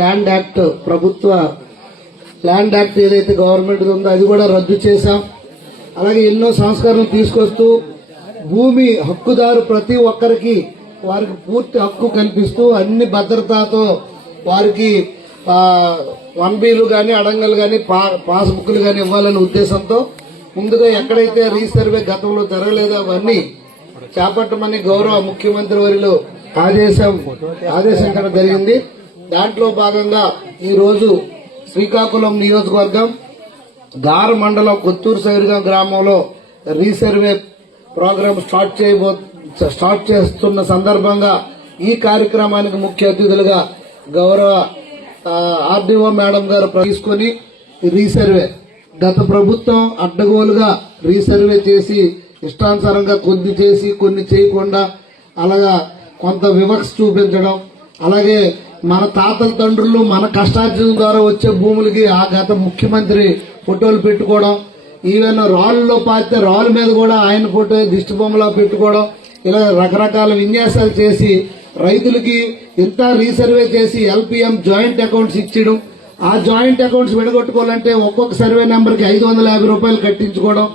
Land act ప్రభుత్వ land act ఏదైతే government ఉందో అది కూడా రద్దు చేశాం. అలాగే ఎన్నో సంస్కరణలు తీసుకొస్తూ భూమి హక్కుదారు ప్రతి ఒక్కరికి వారికి పూర్తి హక్కు కల్పిస్తూ అన్ని భద్రతతో వారికి 1Bలు గాని అడంగలు గాని పాస్బుక్లు గాని ఇవ్వాలనే ఉద్దేశంతో ముందుగా ఎక్కడైతే రీసర్వే గతంలో జరగలేదో అవన్నీ చేపట్టమని గౌరవ ముఖ్యమంత్రి వర్యులు ఆదేశించడం జరిగింది. దాంట్లో భాగంగా ఈ రోజు శ్రీకాకుళం నియోజకవర్గం గార మండలం కొత్తూరు సైరుగా గ్రామంలో రీసర్వే ప్రోగ్రాం స్టార్ట్ చేస్తున్న సందర్భంగా ఈ కార్యక్రమానికి ముఖ్య అతిథులుగా గౌరవ ఆర్డీఓ మేడం గారు తీసుకుని రీసర్వే గత ప్రభుత్వం అడ్డగోలుగా రీసర్వే చేసి ఇష్టానుసారంగా కొన్ని చేసి కొన్ని చేయకుండా అలాగా కొంత వివక్ష చూపించడం, అలాగే మన తాతల తండ్రులు మన కష్టార్జన ద్వారా వచ్చే భూములకి ఆ గత ముఖ్యమంత్రి ఫోటోలు పెట్టుకోవడం, ఈవెన్ రాళ్ళలో పాతే రాళ్ళ మీద కూడా ఆయన ఫోటో దిష్టి బొమ్మలో పెట్టుకోవడం, ఇలా రకరకాల విన్యాసాలు చేసి రైతులకి ఇంత రీసర్వే చేసి LPM జాయింట్ అకౌంట్స్ ఇచ్చడం, ఆ జాయింట్ అకౌంట్స్ విడగొట్టుకోవాలంటే ఒక్కొక్క సర్వే నెంబర్కి 550 రూపాయలు కట్టించుకోవడం.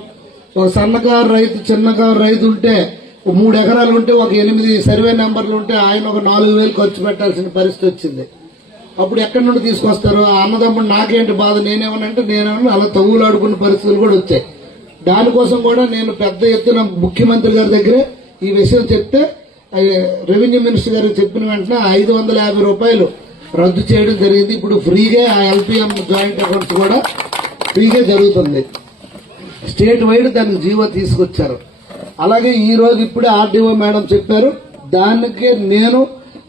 ఒక సన్నకారు రైతు చిన్నకారు రైతు ఉంటే 3 ఎకరాలు ఉంటే ఒక 8 సర్వే నెంబర్లు ఉంటే ఆయన ఒక 4,000 ఖర్చు పెట్టాల్సిన పరిస్థితి వచ్చింది. అప్పుడు ఎక్కడి నుండి తీసుకొస్తారు? ఆ అన్నదమ్ముడు నాకేంటి బాధ, నేనేమనంటే నేనేమన్నా అలా తగులాడుకున్న పరిస్థితులు కూడా వచ్చాయి. దానికోసం కూడా నేను పెద్ద ఎత్తున ముఖ్యమంత్రి గారి దగ్గరే ఈ విషయం చెప్తే రెవెన్యూ మినిస్టర్ గారికి చెప్పిన వెంటనే 550 రూపాయలు రద్దు చేయడం జరిగింది. ఇప్పుడు ఫ్రీగా ఆ LPM జాయింట్ అకౌంట్స్ కూడా ఫ్రీగా జరుగుతుంది. స్టేట్ వైడ్ దానికి జీవో తీసుకొచ్చారు. అలాగే ఈ రోజు ఇప్పుడే ఆర్డీఓ మేడం చెప్పారు, దానికి నేను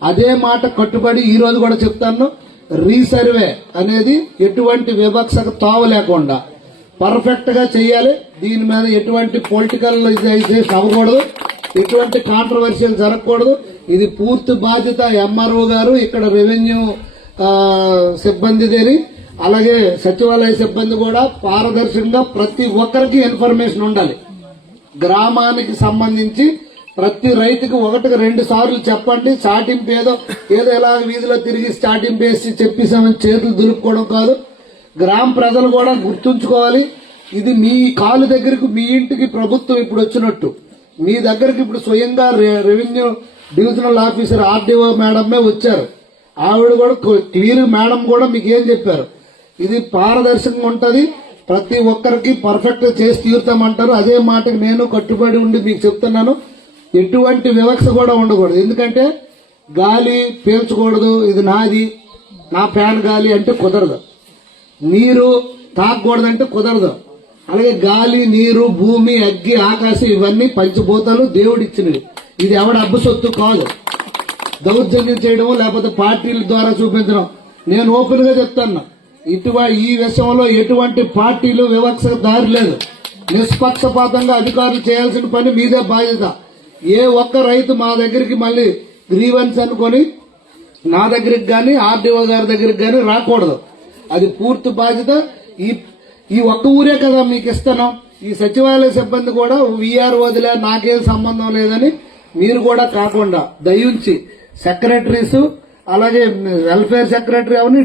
అదే మాట కట్టుబడి ఈ రోజు కూడా చెప్తాను. రీసర్వే అనేది ఎటువంటి వివక్షకు తావు లేకుండా పర్ఫెక్ట్ గా చేయాలి. దీని మీద ఎటువంటి పొలిటికల్ అవ్వకూడదు, ఎటువంటి కాంట్రవర్షియల్ జరగకూడదు. ఇది పూర్తి బాధ్యత MRO గారు, ఇక్కడ రెవెన్యూ సిబ్బందిదేని, అలాగే సచివాలయ సిబ్బంది కూడా పారదర్శకంగా ప్రతి ఒక్కరికి ఇన్ఫర్మేషన్ ఉండాలి. గ్రామానికి సంబంధించి ప్రతి రైతుకి 1-2 సార్లు చెప్పండి. చాటింపు ఏదో ఎలా వీధిలో తిరిగి చాటింపు వేసి చెప్పేసామని చేతులు దులుపుకోవడం కాదు. గ్రామ ప్రజలు కూడా గుర్తుంచుకోవాలి, ఇది మీ కాలు దగ్గరకు మీ ఇంటికి ప్రభుత్వం ఇప్పుడు వచ్చినట్టు. మీ దగ్గరకు ఇప్పుడు స్వయంగా రెవెన్యూ డివిజనల్ ఆఫీసర్ ఆర్డీఓ మేడమే వచ్చారు. ఆవిడ కూడా క్లియర్ మేడం కూడా మీకు ఏం చెప్పారు, ఇది పారదర్శకంగా ఉంటది, ప్రతి ఒక్కరికి పర్ఫెక్ట్ చేసి తీరుతామంటారు. అదే మాటకి నేను కట్టుబడి ఉండి మీకు చెప్తున్నాను. ఎటువంటి వివక్ష కూడా ఉండకూడదు. ఎందుకంటే గాలి పీల్చకూడదు, ఇది నాది, నా ఫ్యాన్ గాలి అంటే కుదరదు. నీరు తాగకూడదంటే కుదరదు. అలాగే గాలి, నీరు, భూమి, అగ్గి, ఆకాశం ఇవన్నీ పంచభూతాలు దేవుడిచ్చినవి. ఇది ఎవడ అబ్బు సొత్తు కాదు. దౌర్జన్యం చేయడం లేకపోతే పార్టీల ద్వారా చూపించడం. నేను ఓపెన్ గా చెప్తాను, ఈ విషయంలో ఎటువంటి పార్టీలు వివక్ష దారి లేదు. నిష్పక్షపాతంగా అధికారులు చేయాల్సిన పని మీదే బాధ్యత. ఏ ఒక్క రైతు మా దగ్గరికి మళ్ళీ గ్రీవెన్స్ అనుకొని నా దగ్గరికి గాని ఆర్డీఓ గారి దగ్గరికి గాని రాకూడదు. అది పూర్తి బాధ్యత. ఈ ఒక్క ఊరే కదా మీకు ఇస్తాను. ఈ సచివాలయ సిబ్బంది కూడా వీఆర్ వదిలే నాకేం సంబంధం లేదని మీరు కూడా కాకుండా దయించి సెక్రటరీస్, అలాగే వెల్ఫేర్ సెక్రటరీ అవని